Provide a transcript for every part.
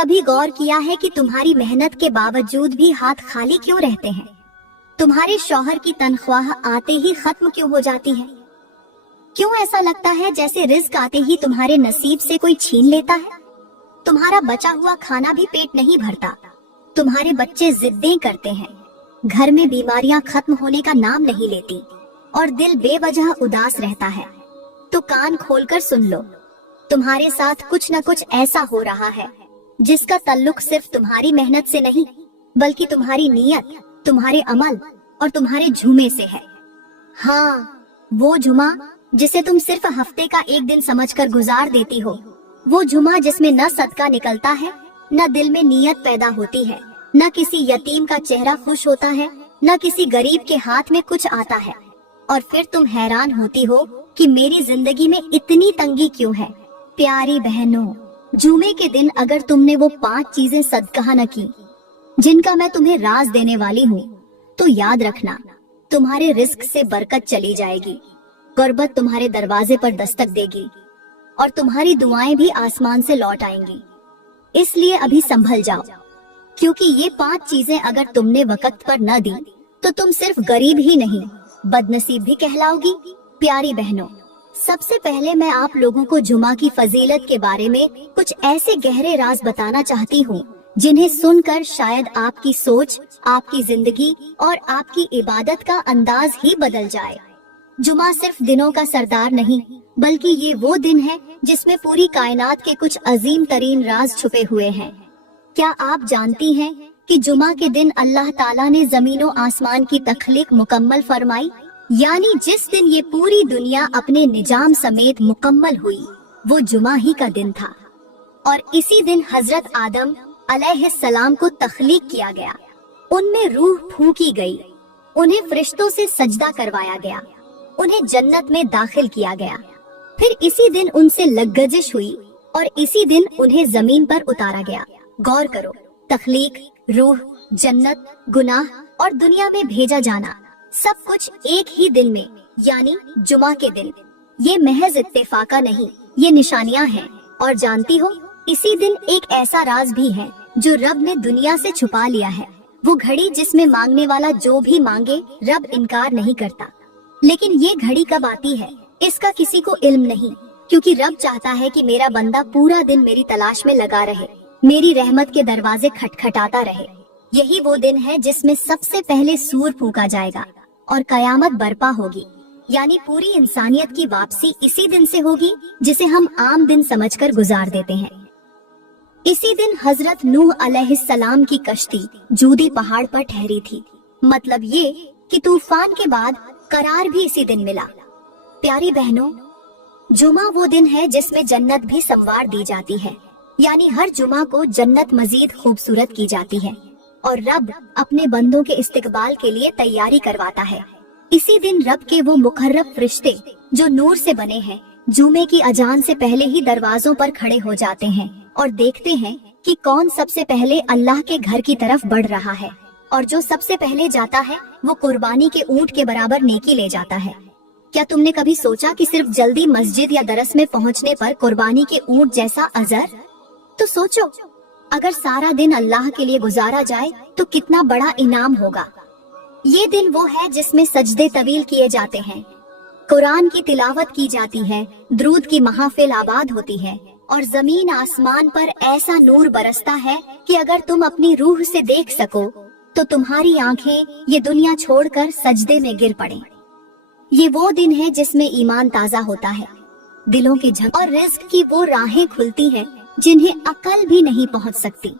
कभी गौर किया है कि तुम्हारी मेहनत के बावजूद भी हाथ खाली क्यों रहते हैं? तुम्हारे शौहर की तनख्वाह आते ही खत्म क्यों हो जाती है? क्यों ऐसा लगता है जैसे रिस्क आते ही तुम्हारे नसीब से कोई छीन लेता है? तुम्हारा बचा हुआ खाना भी पेट नहीं भरता। तुम्हारे बच्चे जिद्दें करते हैं, घर में बीमारियां खत्म होने का नाम नहीं लेती और दिल बेवजह उदास रहता है। तो कान खोलकर सुन लो, तुम्हारे साथ कुछ न कुछ ऐसा हो रहा है जिसका ताल्लुक सिर्फ तुम्हारी मेहनत से नहीं, बल्कि तुम्हारी नीयत, तुम्हारे अमल और तुम्हारे झूमे से है। हाँ, वो जुमा जिसे तुम सिर्फ हफ्ते का एक दिन समझकर गुजार देती हो, वो जुमा जिसमें न सदका निकलता है, न दिल में नीयत पैदा होती है, न किसी यतीम का चेहरा खुश होता है, न किसी गरीब के हाथ में कुछ आता है। और फिर तुम हैरान होती हो कि मेरी जिंदगी में इतनी तंगी क्यों है। प्यारी बहनों, जुमे के दिन अगर तुमने वो 5 चीजें सदका न की जिनका मैं तुम्हें राज देने वाली हूँ, तो याद रखना, तुम्हारे रिस्क से बरकत चली जाएगी, गुर्बत तुम्हारे दरवाजे पर दस्तक देगी और तुम्हारी दुआएं भी आसमान से लौट आएंगी। इसलिए अभी संभल जाओ, क्योंकि ये 5 चीजें अगर तुमने वक्त पर न दी तो तुम सिर्फ गरीब ही नहीं, बदनसीब भी कहलाओगी। प्यारी बहनों, सबसे पहले मैं आप लोगों को जुमा की फजीलत के बारे में कुछ ऐसे गहरे राज बताना चाहती हूँ जिन्हें सुनकर शायद आपकी सोच, आपकी जिंदगी और आपकी इबादत का अंदाज ही बदल जाए। जुमा सिर्फ दिनों का सरदार नहीं, बल्कि ये वो दिन है जिसमें पूरी कायनात के कुछ अजीम तरीन राज छुपे हुए हैं। क्या आप जानती हैं कि जुमा के दिन अल्लाह ताला ने जमीनों आसमान की तख्लीक मुकम्मल फरमाई, यानी जिस दिन ये पूरी दुनिया अपने निजाम समेत मुकम्मल हुई, वो जुमा ही का दिन था। और इसी दिन हजरत आदम अलैहिस्सलाम को तख्लीक किया गया, उनमें रूह फूंकी गई, उन्हें फरिश्तों से सजदा करवाया गया, उन्हें जन्नत में दाखिल किया गया। फिर इसी दिन उनसे लगगजिश हुई और इसी दिन उन्हें जमीन पर उतारा गया। गौर करो, तख्लीक, रूह, जन्नत, गुनाह और दुनिया में भेजा जाना, सब कुछ एक ही दिन में, यानी जुमा के दिन। ये महज इत्तेफाका नहीं, ये निशानियां हैं। और जानती हो, इसी दिन एक ऐसा राज भी है जो रब ने दुनिया से छुपा लिया है। वो घड़ी जिसमें मांगने वाला जो भी मांगे रब इनकार नहीं करता। लेकिन ये घड़ी कब आती है, इसका किसी को इल्म नहीं, क्योंकि रब चाहता है कि मेरा बंदा पूरा दिन मेरी तलाश में लगा रहे, मेरी रहमत के दरवाजे खटखटाता रहे। यही वो दिन है जिसमें सबसे पहले सूर फूंका जाएगा और कयामत बर्पा होगी, यानी पूरी इंसानियत की वापसी इसी दिन से होगी जिसे हम आम दिन समझकर गुजार देते हैं। इसी दिन हजरत नूह अलैहिस्सलाम की कश्ती जूदी पहाड़ पर ठहरी थी। मतलब ये कि तूफान के बाद करार भी इसी दिन मिला। प्यारी बहनों, जुमा वो दिन है जिसमें जन्नत भी संवार दी जाती है, यानी हर जुमा को जन्नत मजीद खूबसूरत की जाती है और रब अपने बंदों के इस्तकबाल के लिए तैयारी करवाता है। इसी दिन रब के वो मुकर्रब फरिश्ते जो नूर से बने हैं, जुमे की अजान से पहले ही दरवाजों पर खड़े हो जाते हैं और देखते हैं कि कौन सबसे पहले अल्लाह के घर की तरफ बढ़ रहा है, और जो सबसे पहले जाता है वो कुर्बानी के ऊंट के बराबर नेकी ले जाता है। क्या तुमने कभी सोचा कि सिर्फ जल्दी मस्जिद या दरस में पहुंचने पर कुर्बानी के ऊंट जैसा अजर? तो सोचो, अगर सारा दिन अल्लाह के लिए गुजारा जाए तो कितना बड़ा इनाम होगा। ये दिन वो है जिसमें सजदे तवील किए जाते हैं, कुरान की तिलावत की जाती है, द्रूद की महफिल आबाद होती है और जमीन आसमान पर ऐसा नूर बरसता है कि अगर तुम अपनी रूह से देख सको तो तुम्हारी आंखें ये दुनिया छोड़कर सजदे में गिर पड़े। ये वो दिन है जिसमें ईमान ताजा होता है, दिलों की झंग और रिज्क की वो राहें खुलती हैं जिन्हें अकल भी नहीं पहुंच सकती।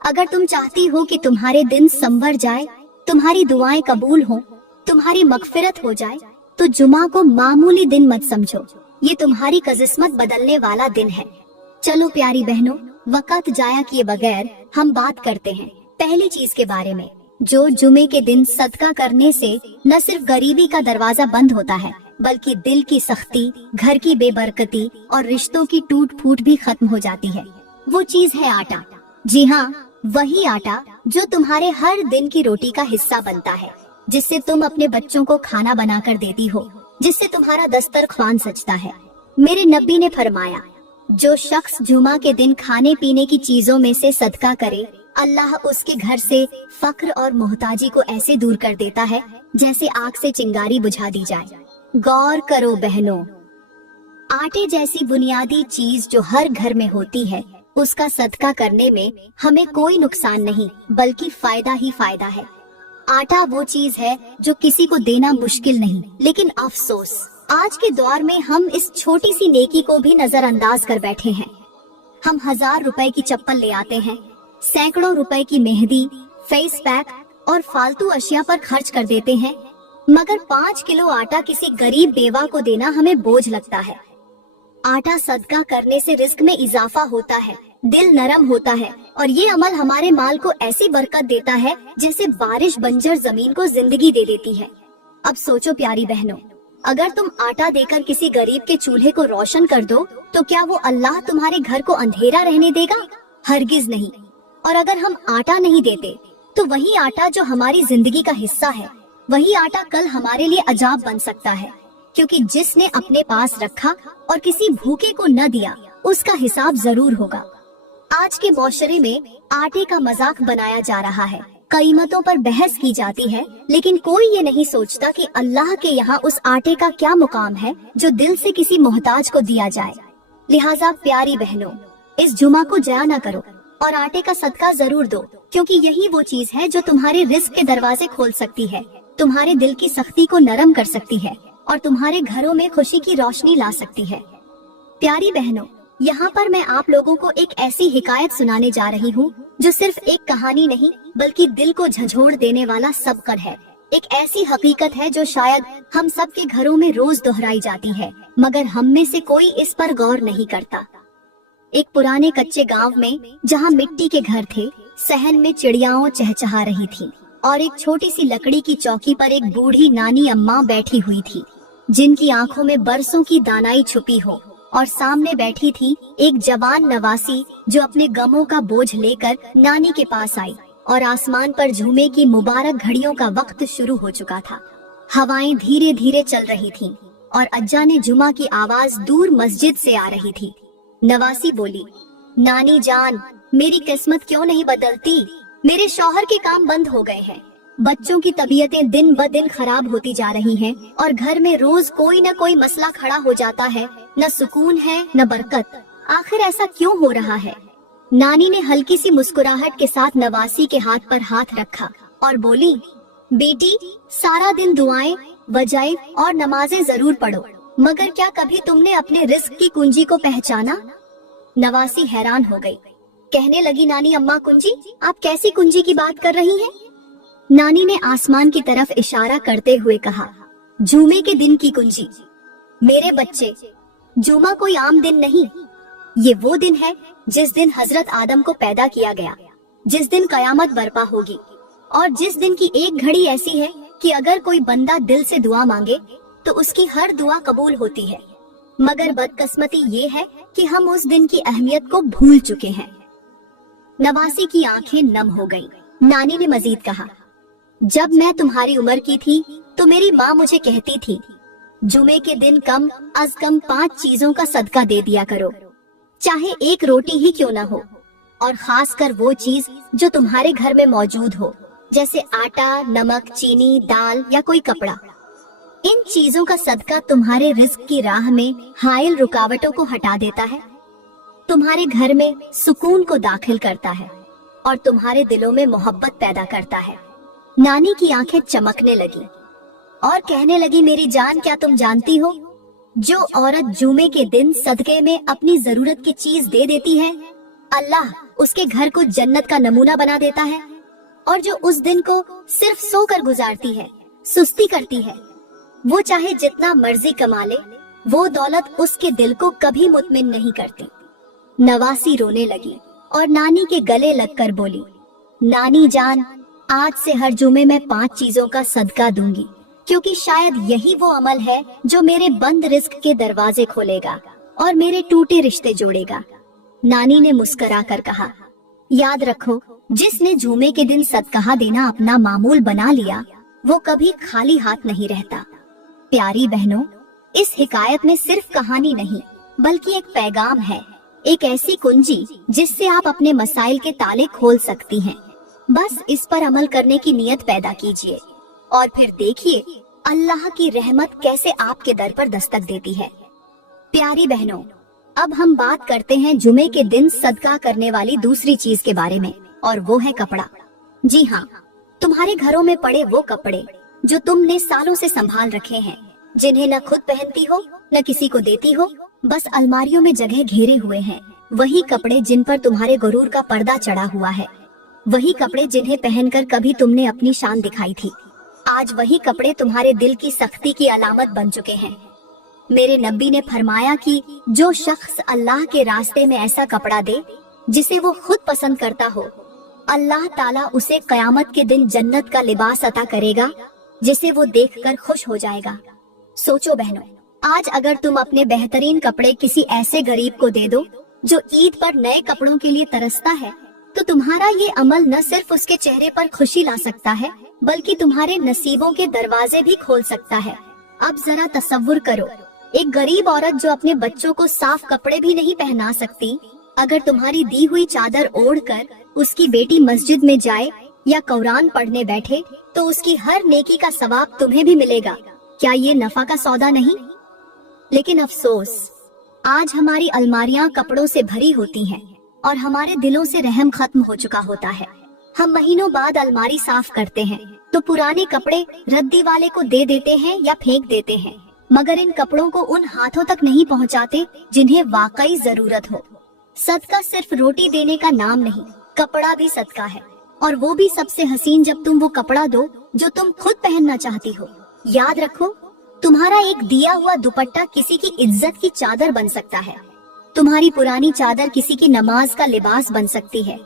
अगर तुम चाहती हो कि तुम्हारे दिन संवर जाए, तुम्हारी दुआएं कबूल हो, तुम्हारी मगफिरत हो जाए, तो जुमा को मामूली दिन मत समझो, ये तुम्हारी किस्मत बदलने वाला दिन है। चलो प्यारी बहनों, वक्त जाया किए बगैर हम बात करते हैं पहली चीज के बारे में, जो जुमे के दिन सदका करने से न सिर्फ गरीबी का दरवाजा बंद होता है, बल्कि दिल की सख्ती, घर की बेबरकती और रिश्तों की टूट फूट भी खत्म हो जाती है। वो चीज है आटा। जी हाँ, वही आटा जो तुम्हारे हर दिन की रोटी का हिस्सा बनता है, जिससे तुम अपने बच्चों को खाना बनाकर देती हो, जिससे तुम्हारा दस्तरख्वान सजता है। मेरे नबी ने फरमाया, जो शख्स जुमा के दिन खाने पीने की चीजों में से सदका करे, अल्लाह उसके घर से फक्र और मोहताजी को ऐसे दूर कर देता है जैसे आग से चिंगारी बुझा दी जाए। गौर करो बहनों, आटे जैसी बुनियादी चीज जो हर घर में होती है, उसका सदका करने में हमें कोई नुकसान नहीं बल्कि फायदा ही फायदा है। आटा वो चीज है जो किसी को देना मुश्किल नहीं, लेकिन अफसोस आज के दौर में हम इस छोटी सी नेकी को भी नजरअंदाज कर बैठे हैं। हम 1000 रुपए की चप्पल ले आते हैं, सैकड़ों रुपए की मेहंदी, फेस पैक और फालतू अशिया पर खर्च कर देते हैं, मगर 5 किलो आटा किसी गरीब बेवा को देना हमें बोझ लगता है। आटा सदका करने से रिस्क में इजाफा होता है, दिल नरम होता है और ये अमल हमारे माल को ऐसी बरकत देता है जैसे बारिश बंजर जमीन को जिंदगी दे देती है। अब सोचो प्यारी बहनों, अगर तुम आटा देकर किसी गरीब के चूल्हे को रोशन कर दो तो क्या वो अल्लाह तुम्हारे घर को अंधेरा रहने देगा? हरगिज नहीं। और अगर हम आटा नहीं देते तो वही आटा जो हमारी जिंदगी का हिस्सा है, वही आटा कल हमारे लिए अजाब बन सकता है, क्योंकि जिसने अपने पास रखा और किसी भूखे को न दिया उसका हिसाब जरूर होगा। आज के मौशरे में आटे का मजाक बनाया जा रहा है, कीमतों पर बहस की जाती है, लेकिन कोई ये नहीं सोचता कि अल्लाह के यहाँ उस आटे का क्या मुकाम है जो दिल से किसी मोहताज को दिया जाए। लिहाजा प्यारी बहनों, इस जुमा को जया न करो और आटे का सदका जरूर दो, क्योंकि यही वो चीज है जो तुम्हारे रिस्क के दरवाजे खोल सकती है, तुम्हारे दिल की सख्ती को नरम कर सकती है और तुम्हारे घरों में खुशी की रोशनी ला सकती है। प्यारी बहनों, यहाँ पर मैं आप लोगों को एक ऐसी हिकायत सुनाने जा रही हूँ जो सिर्फ एक कहानी नहीं बल्कि दिल को झंझोड़ देने वाला सबकर है। एक ऐसी हकीकत है जो शायद हम सब के घरों में रोज दोहराई जाती है, मगर हम में से कोई इस पर गौर नहीं करता। एक पुराने कच्चे गांव में जहाँ मिट्टी के घर थे, सहन में चिड़ियाओं चहचहा रही थी और एक छोटी सी लकड़ी की चौकी पर एक बूढ़ी नानी अम्मा बैठी हुई थी, जिनकी आंखों में बरसों की दानाई छुपी हो, और सामने बैठी थी एक जवान नवासी जो अपने गमों का बोझ लेकर नानी के पास आई और आसमान पर जुमे की मुबारक घड़ियों का वक्त शुरू हो चुका था। हवाएं धीरे धीरे चल रही थीं और अज्जा ने जुमा की आवाज दूर मस्जिद से आ रही थी। नवासी बोली, नानी जान, मेरी किस्मत क्यों नहीं बदलती? मेरे शौहर के काम बंद हो गए हैं, बच्चों की तबीयतें दिन ब दिन खराब होती जा रही हैं और घर में रोज कोई न कोई मसला खड़ा हो जाता है, न सुकून है न बरकत। आखिर ऐसा क्यों हो रहा है? नानी ने हल्की सी मुस्कुराहट के साथ नवासी के हाथ पर हाथ रखा और बोली, बेटी, सारा दिन दुआएं, वज़ाइफ और नमाजें जरूर पढ़ो, मगर क्या कभी तुमने अपने रिस्क की कुंजी को पहचाना? नवासी हैरान हो गई, कहने लगी, नानी अम्मा, कुंजी? आप कैसी कुंजी की बात कर रही हैं? नानी ने आसमान की तरफ इशारा करते हुए कहा, जुमे के दिन की कुंजी। मेरे बच्चे, जुमा कोई आम दिन नहीं, ये वो दिन है जिस दिन हजरत आदम को पैदा किया गया, जिस दिन कयामत बर्पा होगी और जिस दिन की एक घड़ी ऐसी है कि अगर कोई बंदा दिल से दुआ मांगे तो उसकी हर दुआ कबूल होती है। मगर बदकिस्मती ये है कि हम उस दिन की अहमियत को भूल चुके हैं। नवासी की आंखें नम हो गईं। नानी ने मजीद कहा, जब मैं तुम्हारी उम्र की थी तो मेरी माँ मुझे कहती थी, जुमे के दिन कम अज कम 5 चीजों का सदका दे दिया करो, चाहे एक रोटी ही क्यों न हो, और खास कर वो चीज जो तुम्हारे घर में मौजूद हो, जैसे आटा, नमक, चीनी, दाल या कोई कपड़ा। इन चीजों का सदका तुम्हारे रिस्क की राह में हाइल रुकावटों को हटा देता है, तुम्हारे घर में सुकून को दाखिल करता है और तुम्हारे दिलों में मोहब्बत पैदा करता है। नानी की आंखें चमकने लगी और कहने लगी, मेरी जान, क्या तुम जानती हो, जो औरत जुमे के दिन सदके में अपनी जरूरत की चीज दे देती है, अल्लाह उसके घर को जन्नत का नमूना बना देता है, और जो उस दिन को सिर्फ सोकर गुजारती है, सुस्ती करती है, वो चाहे जितना मर्जी कमा ले, वो दौलत उसके दिल को कभी मुतमिन नहीं करती। नवासी रोने लगी और नानी के गले लगकर बोली, नानी जान, आज से हर जुमे मैं 5 चीजों का सदका दूंगी, क्योंकि शायद यही वो अमल है जो मेरे बंद रिस्क के दरवाजे खोलेगा और मेरे टूटे रिश्ते जोड़ेगा। नानी ने मुस्कुरा कर कहा, याद रखो, जिसने जुमे के दिन सदका देना अपना मामूल बना लिया, वो कभी खाली हाथ नहीं रहता। प्यारी बहनों, इस हिकायत में सिर्फ कहानी नहीं बल्कि एक पैगाम है एक ऐसी कुंजी जिससे आप अपने मसाइल के ताले खोल सकती हैं। बस इस पर अमल करने की नियत पैदा कीजिए और फिर देखिए अल्लाह की रहमत कैसे आपके दर पर दस्तक देती है। प्यारी बहनों, अब हम बात करते हैं जुमे के दिन सदका करने वाली दूसरी चीज के बारे में, और वो है कपड़ा। जी हाँ, तुम्हारे घरों में पड़े वो कपड़े जो तुमने सालों से संभाल रखे हैं, जिन्हें न खुद पहनती हो न किसी को देती हो, बस अलमारियों में जगह घेरे हुए हैं। वही कपड़े जिन पर तुम्हारे गुरूर का पर्दा चढ़ा हुआ है, वही कपड़े जिन्हें पहनकर कभी तुमने अपनी शान दिखाई थी, आज वही कपड़े तुम्हारे दिल की सख्ती की अलामत बन चुके हैं। मेरे नबी ने फरमाया कि जो शख्स अल्लाह के रास्ते में ऐसा कपड़ा दे जिसे वो खुद पसंद करता हो, अल्लाह ताला उसे कयामत के दिन जन्नत का लिबास अता करेगा जिसे वो देखकर खुश हो जाएगा। सोचो बहनों, आज अगर तुम अपने बेहतरीन कपड़े किसी ऐसे गरीब को दे दो जो ईद पर नए कपड़ों के लिए तरसता है, तो तुम्हारा ये अमल न सिर्फ उसके चेहरे पर खुशी ला सकता है, बल्कि तुम्हारे नसीबों के दरवाजे भी खोल सकता है। अब जरा तसव्वुर करो, एक गरीब औरत जो अपने बच्चों को साफ कपड़े भी नहीं पहना सकती, अगर तुम्हारी दी हुई चादर ओढ़कर उसकी बेटी मस्जिद में जाए या कुरान पढ़ने बैठे, तो उसकी हर नेकी का सवाब तुम्हें भी मिलेगा। क्या ये नफा का सौदा नहीं? लेकिन अफसोस, आज हमारी अलमारियां कपड़ों से भरी होती हैं और हमारे दिलों से रहम खत्म हो चुका होता है। हम महीनों बाद अलमारी साफ करते हैं तो पुराने कपड़े रद्दी वाले को दे देते हैं या फेंक देते हैं, मगर इन कपड़ों को उन हाथों तक नहीं पहुंचाते जिन्हें वाकई जरूरत हो। सदका सिर्फ रोटी देने का नाम नहीं, कपड़ा भी सदका है, और वो भी सबसे हसीन जब तुम वो कपड़ा दो जो तुम खुद पहनना चाहती हो। याद रखो, तुम्हारा एक दिया हुआ दुपट्टा किसी की इज्जत की चादर बन सकता है, तुम्हारी पुरानी चादर किसी की नमाज का लिबास बन सकती है,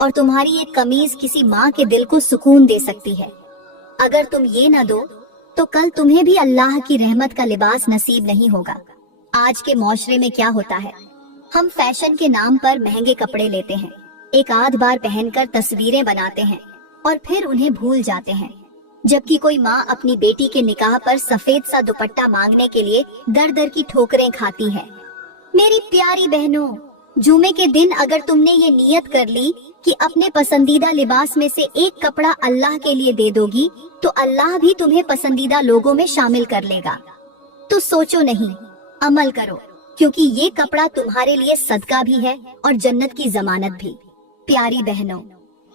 और तुम्हारी एक कमीज किसी माँ के दिल को सुकून दे सकती है। अगर तुम ये न दो तो कल तुम्हें भी अल्लाह की रहमत का लिबास नसीब नहीं होगा। आज के माशरे में क्या होता है, हम फैशन के नाम पर महंगे कपड़े लेते हैं, एक आध बार पहनकर तस्वीरें बनाते हैं और फिर उन्हें भूल जाते हैं, जबकि कोई माँ अपनी बेटी के निकाह पर सफेद सा दुपट्टा मांगने के लिए दर दर की ठोकरें खाती है। मेरी प्यारी बहनों, जुमे के दिन अगर तुमने ये नियत कर ली कि अपने पसंदीदा लिबास में से एक कपड़ा अल्लाह के लिए दे दोगी, तो अल्लाह भी तुम्हें पसंदीदा लोगों में शामिल कर लेगा। तो सोचो नहीं, अमल करो, क्योंकि ये कपड़ा तुम्हारे लिए सदका भी है और जन्नत की जमानत भी। प्यारी बहनों,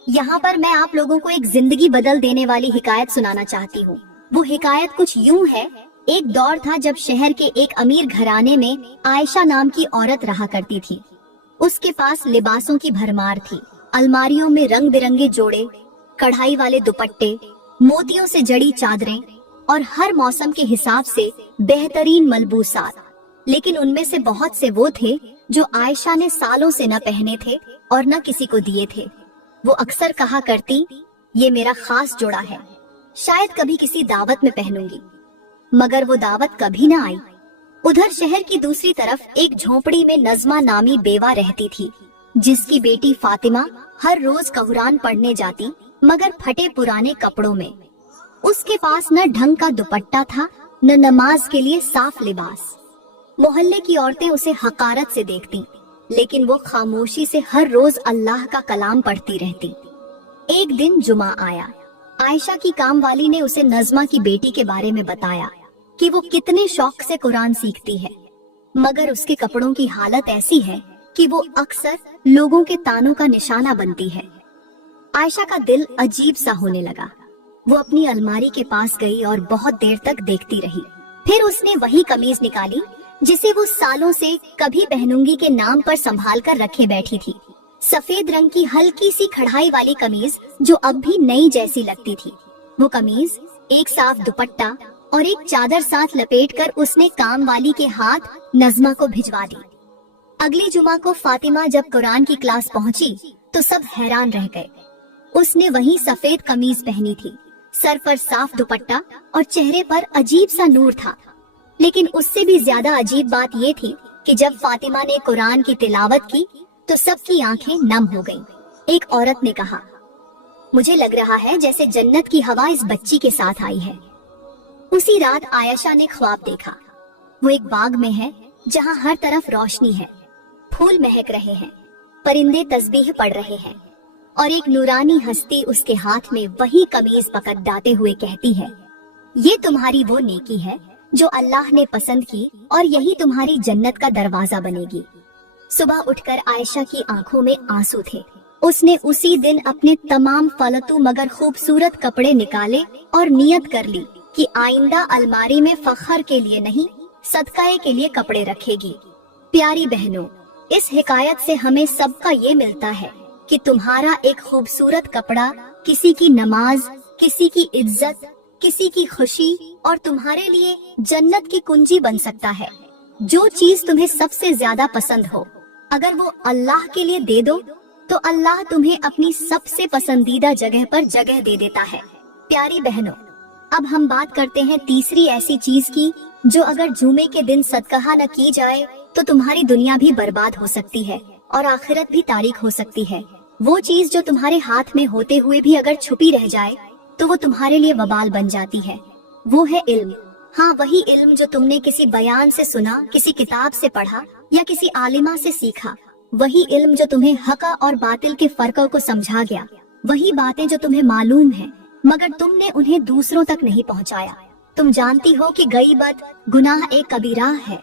यहाँ पर मैं आप लोगों को एक जिंदगी बदल देने वाली हिकायत सुनाना चाहती हूँ। वो हिकायत कुछ यूं है, एक दौर था जब शहर के एक अमीर घराने में आयशा नाम की औरत रहा करती थी। उसके पास लिबासों की भरमार थी, अलमारियों में रंग बिरंगे जोड़े, कढ़ाई वाले दुपट्टे, मोतियों से जड़ी चादरें और हर मौसम के हिसाब से बेहतरीन मलबूसात। लेकिन उनमें से बहुत से वो थे जो आयशा ने सालों से न पहने थे और न किसी को दिए थे। वो अक्सर कहा करती, ये मेरा खास जोड़ा है, शायद कभी किसी दावत में पहनूंगी, मगर वो दावत कभी न आई। उधर शहर की दूसरी तरफ एक झोपड़ी में नज़मा नामी बेवा रहती थी, जिसकी बेटी फातिमा हर रोज कुरान पढ़ने जाती, मगर फटे पुराने कपड़ों में। उसके पास न ढंग का दुपट्टा था, न नमाज के लिए साफ लिबास। मोहल्ले की औरतें उसे हकारत से देखती, लेकिन वो खामोशी से हर रोज अल्लाह का कलाम पढ़ती रहती। एक दिन जुमा आया। आयशा की काम वाली ने उसे नज़मा की बेटी के बारे में बताया कि वो कितने शौक से कुरान सीखती है, मगर उसके कपड़ों की हालत ऐसी है कि वो अक्सर लोगों के तानों का निशाना बनती है। आयशा का दिल अजीब सा होने लगा। वो अपनी अलमारी के पास गई और बहुत देर तक देखती रही। फिर उसने वही कमीज निकाली जिसे वो सालों से कभी पहनूंगी के नाम पर संभाल कर रखे बैठी थी। सफेद रंग की हल्की सी कढ़ाई वाली कमीज जो अब भी नई जैसी लगती थी। वो कमीज, एक साफ दुपट्टा और एक चादर साथ लपेटकर उसने काम वाली के हाथ नज़मा को भिजवा दी। अगली जुमा को फातिमा जब कुरान की क्लास पहुंची तो सब हैरान रह गए। उसने वही सफेद कमीज पहनी थी, सर पर साफ दुपट्टा और चेहरे पर अजीब सा नूर था। लेकिन उससे भी ज्यादा अजीब बात ये थी कि जब फातिमा ने कुरान की तिलावत की तो सबकी आंखें नम हो गईं। एक औरत ने कहा, मुझे लग रहा है जैसे जन्नत की हवा इस बच्ची के साथ आई है। उसी रात आयशा ने ख्वाब देखा। वो एक बाग में है जहाँ हर तरफ रोशनी है, फूल महक रहे हैं, परिंदे तस्बीह पढ़ रहे हैं और एक नूरानी हस्ती उसके हाथ में वही कमीज पकड़ाते हुए कहती है, ये तुम्हारी वो नेकी है जो अल्लाह ने पसंद की और यही तुम्हारी जन्नत का दरवाजा बनेगी। सुबह उठकर आयशा की आंखों में आंसू थे। उसने उसी दिन अपने तमाम फालतू मगर खूबसूरत कपड़े निकाले और नियत कर ली कि आइंदा अलमारी में फखर के लिए नहीं, सदकाए के लिए कपड़े रखेगी। प्यारी बहनों, इस हिकायत से हमें सबका ये मिलता है कि तुम्हारा एक खूबसूरत कपड़ा किसी की नमाज, किसी की इज्जत, किसी की खुशी और तुम्हारे लिए जन्नत की कुंजी बन सकता है। जो चीज तुम्हें सबसे ज्यादा पसंद हो, अगर वो अल्लाह के लिए दे दो तो अल्लाह तुम्हें अपनी सबसे पसंदीदा जगह पर जगह दे देता है। प्यारी बहनों, अब हम बात करते हैं तीसरी ऐसी चीज की जो अगर जुमे के दिन सदका न की जाए तो तुम्हारी दुनिया भी बर्बाद हो सकती है और आखिरत भी तारीख हो सकती है। वो चीज जो तुम्हारे हाथ में होते हुए भी अगर छुपी रह जाए तो वो तुम्हारे लिए वबाल बन जाती है। वो है इल्म। हाँ, वही इल्म जो तुमने किसी बयान से सुना, किसी किताब से पढ़ा या किसी आलिमा से सीखा। वही इल्म जो तुम्हें हक और बातिल के फर्कों को समझा गया। वही बातें जो तुम्हें मालूम है मगर तुमने उन्हें दूसरों तक नहीं पहुंचाया। तुम जानती हो कि गईबत गुनाह एक कबीरा है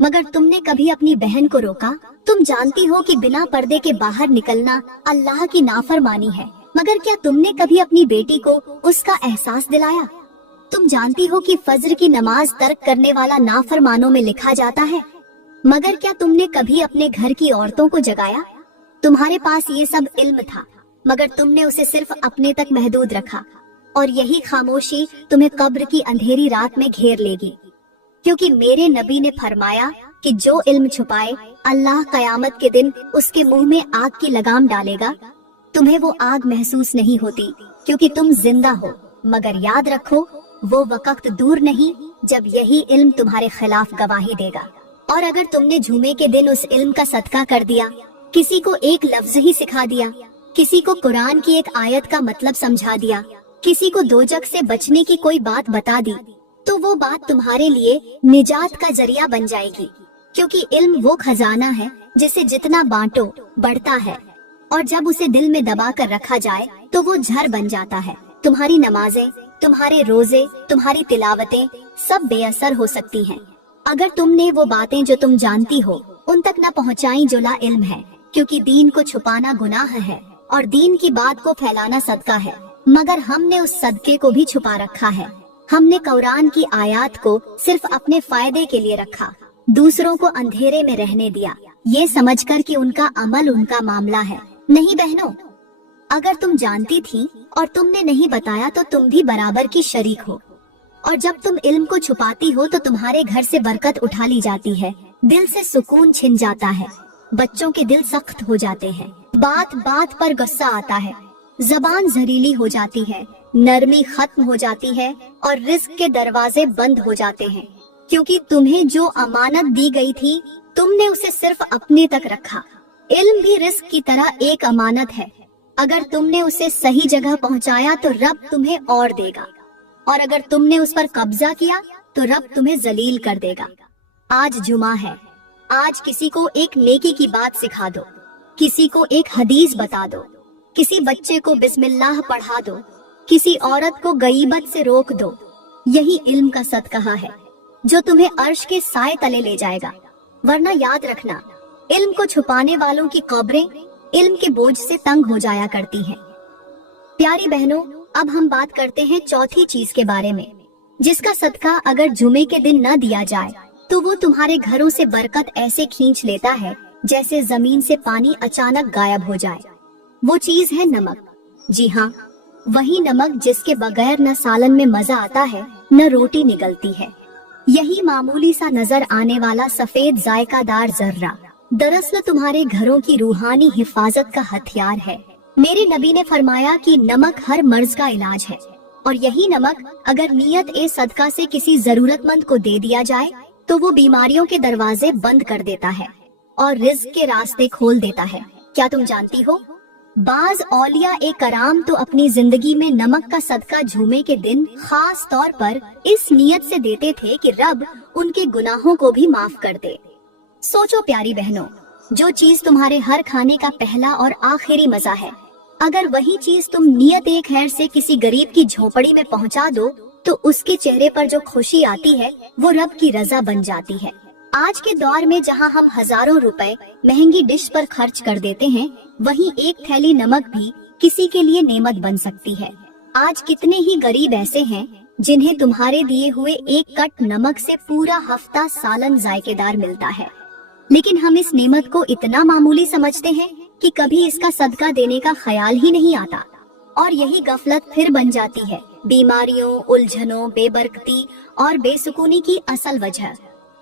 मगर तुमने कभी अपनी बहन को रोका। तुम जानती हो कि बिना पर्दे के बाहर निकलना अल्लाह की नाफरमानी है मगर क्या तुमने कभी अपनी बेटी को उसका एहसास दिलाया? तुम जानती हो कि फज्र की नमाज तर्क करने वाला नाफरमानों में लिखा जाता है मगर क्या तुमने कभी अपने घर की औरतों को जगाया? तुम्हारे पास ये सब इल्म था मगर तुमने उसे सिर्फ अपने तक महदूद रखा और यही खामोशी तुम्हें कब्र की अंधेरी रात में घेर लेगी। क्योंकि मेरे नबी ने फरमाया कि जो इल्म छुपाए अल्लाह कयामत के दिन उसके मुंह में आग की लगाम डालेगा। तुम्हें वो आग महसूस नहीं होती क्योंकि तुम जिंदा हो, मगर याद रखो वो वक्त दूर नहीं जब यही इल्म तुम्हारे खिलाफ गवाही देगा। और अगर तुमने जुमे के दिन उस इल्म का सदका कर दिया, किसी को एक लफ्ज ही सिखा दिया, किसी को कुरान की एक आयत का मतलब समझा दिया, किसी को दोजख से बचने की कोई बात बता दी, तो वो बात तुम्हारे लिए निजात का जरिया बन जाएगी। क्योंकि इल्म वो खजाना है जिसे जितना बांटो बढ़ता है और जब उसे दिल में दबा कर रखा जाए तो वो झर बन जाता है। तुम्हारी नमाजें, तुम्हारे रोजे, तुम्हारी तिलावतें सब बेअसर हो सकती हैं अगर तुमने वो बातें जो तुम जानती हो उन तक न पहुँचाई जो ला इल्म है। क्योंकि दीन को छुपाना गुनाह है और दीन की बात को फैलाना सदका है, मगर हमने उस सदके को भी छुपा रखा है। हमने कुरान की आयत को सिर्फ अपने फायदे के लिए रखा, दूसरों को अंधेरे में रहने दिया, ये समझकर कि उनका अमल उनका मामला है। नहीं बहनों, अगर तुम जानती थी और तुमने नहीं बताया तो तुम भी बराबर की शरीक हो। और जब तुम इल्म को छुपाती हो तो तुम्हारे घर से बरकत उठा ली जाती है, दिल से सुकून छिन जाता है, बच्चों के दिल सख्त हो जाते हैं, बात बात पर गुस्सा आता है, जबान जहरीली हो जाती है, नरमी खत्म हो जाती है और रिस्क के दरवाजे बंद हो जाते हैं। क्योंकि तुम्हें जो अमानत दी गई थी तुमने उसे सिर्फ अपने तक रखा। इल्म भी रिस्क की तरह एक अमानत है। अगर तुमने उसे सही जगह पहुंचाया तो रब तुम्हें और देगा और अगर तुमने उस पर कब्जा किया तो रब तुम्हें जलील कर देगा। आज जुमा है, आज किसी को एक नेकी की बात सिखा दो, किसी को एक हदीस बता दो, किसी बच्चे को बिस्मिल्लाह पढ़ा दो, किसी औरत को गईबत से रोक दो। यही इल्म का सदका है जो तुम्हें अर्श के साए तले ले जाएगा। वरना याद रखना, इल्म को छुपाने वालों की कब्रें इल्म के बोझ से तंग हो जाया करती हैं। प्यारी बहनों, अब हम बात करते हैं चौथी चीज के बारे में जिसका सदका अगर जुमे के दिन न दिया जाए तो वो तुम्हारे घरों से बरकत ऐसे खींच लेता है जैसे जमीन से पानी अचानक गायब हो जाए। वो चीज है नमक। जी हाँ, वही नमक जिसके बगैर न सालन में मजा आता है न रोटी निगलती है। यही मामूली सा नजर आने वाला सफेद जायकादार जर्रा दरअसल तुम्हारे घरों की रूहानी हिफाजत का हथियार है। मेरे नबी ने फरमाया कि नमक हर मर्ज का इलाज है और यही नमक अगर नियत ए सदका से किसी जरूरतमंद को दे दिया जाए तो वो बीमारियों के दरवाजे बंद कर देता है और रिज्क के रास्ते खोल देता है। क्या तुम जानती हो, बाज औलिया ए कराम तो अपनी जिंदगी में नमक का सदका जुमे के दिन खास तौर पर इस नियत से देते थे कि रब उनके गुनाहों को भी माफ कर दे। सोचो प्यारी बहनों, जो चीज तुम्हारे हर खाने का पहला और आखिरी मजा है, अगर वही चीज तुम नियत एक खैर से किसी गरीब की झोपड़ी में पहुंचा दो तो उसके चेहरे पर जो खुशी आती है वो रब की रजा बन जाती है। आज के दौर में जहां हम हजारों रुपए महंगी डिश पर खर्च कर देते हैं, वहीं एक थैली नमक भी किसी के लिए नेमत बन सकती है। आज कितने ही गरीब ऐसे हैं जिन्हें तुम्हारे दिए हुए एक कट नमक से पूरा हफ्ता सालन जायकेदार मिलता है, लेकिन हम इस नेमत को इतना मामूली समझते हैं कि कभी इसका सदका देने का ख्याल ही नहीं आता। और यही गफलत फिर बन जाती है बीमारियों, उलझनों, बेबरकती और बेसुकूनी की असल वजह।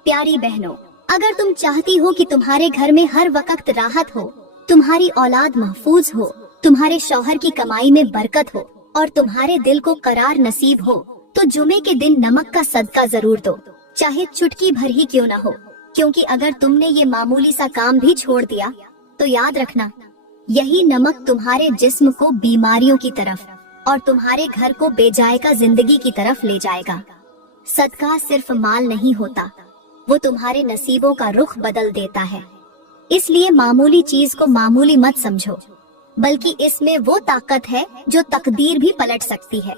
प्यारी बहनों, अगर तुम चाहती हो कि तुम्हारे घर में हर वक्त राहत हो, तुम्हारी औलाद महफूज हो, तुम्हारे शौहर की कमाई में बरकत हो और तुम्हारे दिल को करार नसीब हो, तो जुमे के दिन नमक का सदका जरूर दो, चाहे चुटकी भर ही क्यों न हो। क्योंकि अगर तुमने ये मामूली सा काम भी छोड़ दिया तो याद रखना, यही नमक तुम्हारे जिस्म को बीमारियों की तरफ और तुम्हारे घर को बेजायका जिंदगी की तरफ ले जाएगा। सदका सिर्फ माल नहीं होता, वो तुम्हारे नसीबों का रुख बदल देता है। इसलिए मामूली चीज को मामूली मत समझो, बल्कि इसमें वो ताकत है जो तकदीर भी पलट सकती है।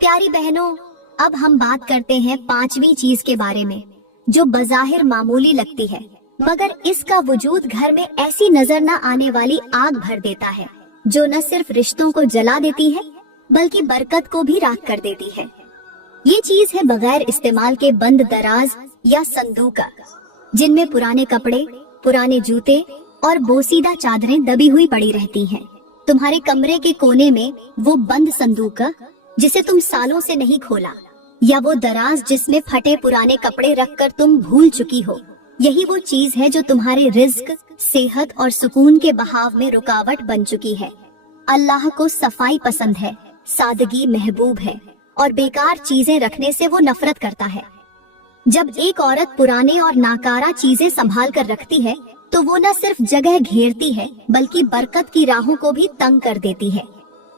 प्यारी बहनों, अब हम बात करते हैं पांचवी चीज के बारे में, जो बज़ाहिर मामूली लगती है, मगर इसका वजूद घर में ऐसी नजर न आने वाली आग भर देता है, जो न सिर्फ रिश्तों को जला देती है बल्कि बरकत को भी राख कर देती है। ये चीज है बगैर इस्तेमाल के बंद दराज या संदूक, जिनमें पुराने कपड़े, पुराने जूते और बोसीदा चादरें दबी हुई पड़ी रहती हैं। तुम्हारे कमरे के कोने में वो बंद संदूक जिसे तुम सालों से नहीं खोला, या वो दराज जिसमें फटे पुराने कपड़े रखकर तुम भूल चुकी हो, यही वो चीज है जो तुम्हारे रिज्क, सेहत और सुकून के बहाव में रुकावट बन चुकी है। अल्लाह को सफाई पसंद है, सादगी महबूब है और बेकार चीजें रखने से वो नफरत करता है। जब एक औरत पुराने और नाकारा चीजें संभाल कर रखती है तो वो न सिर्फ जगह घेरती है बल्कि बरकत की राहों को भी तंग कर देती है।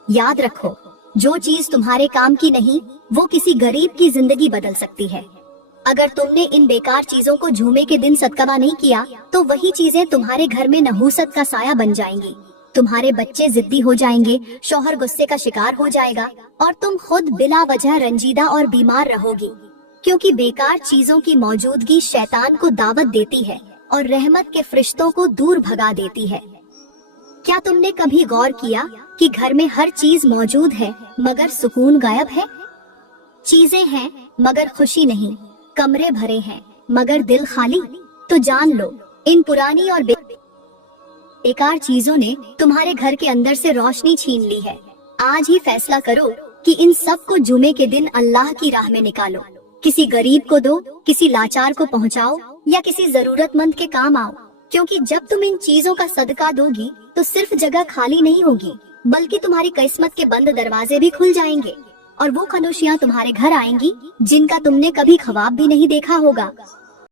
याद रखो, जो चीज तुम्हारे काम की नहीं वो किसी गरीब की जिंदगी बदल सकती है। अगर तुमने इन बेकार चीजों को जुमे के दिन सदका नहीं किया तो वही चीजें तुम्हारे घर में नहूसत का साया बन जाएंगी। तुम्हारे बच्चे जिद्दी हो जाएंगे, शौहर गुस्से का शिकार हो जाएगा और तुम खुद बिला वजह रंजीदा और बीमार रहोगी, क्योंकि बेकार चीजों की मौजूदगी शैतान को दावत देती है और रहमत के फरिश्तों को दूर भगा देती है। क्या तुमने कभी गौर किया कि घर में हर चीज मौजूद है मगर सुकून गायब है? चीजें हैं मगर खुशी नहीं, कमरे भरे हैं मगर दिल खाली। तो जान लो, इन पुरानी और बेकार चीजों ने तुम्हारे घर के अंदर से रोशनी छीन ली है। आज ही फैसला करो कि इन सब को जुमे के दिन अल्लाह की राह में निकालो। किसी गरीब को दो, किसी लाचार को पहुंचाओ या किसी जरूरतमंद के काम आओ, क्योंकि जब तुम इन चीजों का सदका दोगी तो सिर्फ जगह खाली नहीं होगी बल्कि तुम्हारी किस्मत के बंद दरवाजे भी खुल जाएंगे और वो खनुशियाँ तुम्हारे घर आएंगी जिनका तुमने कभी ख्वाब भी नहीं देखा होगा।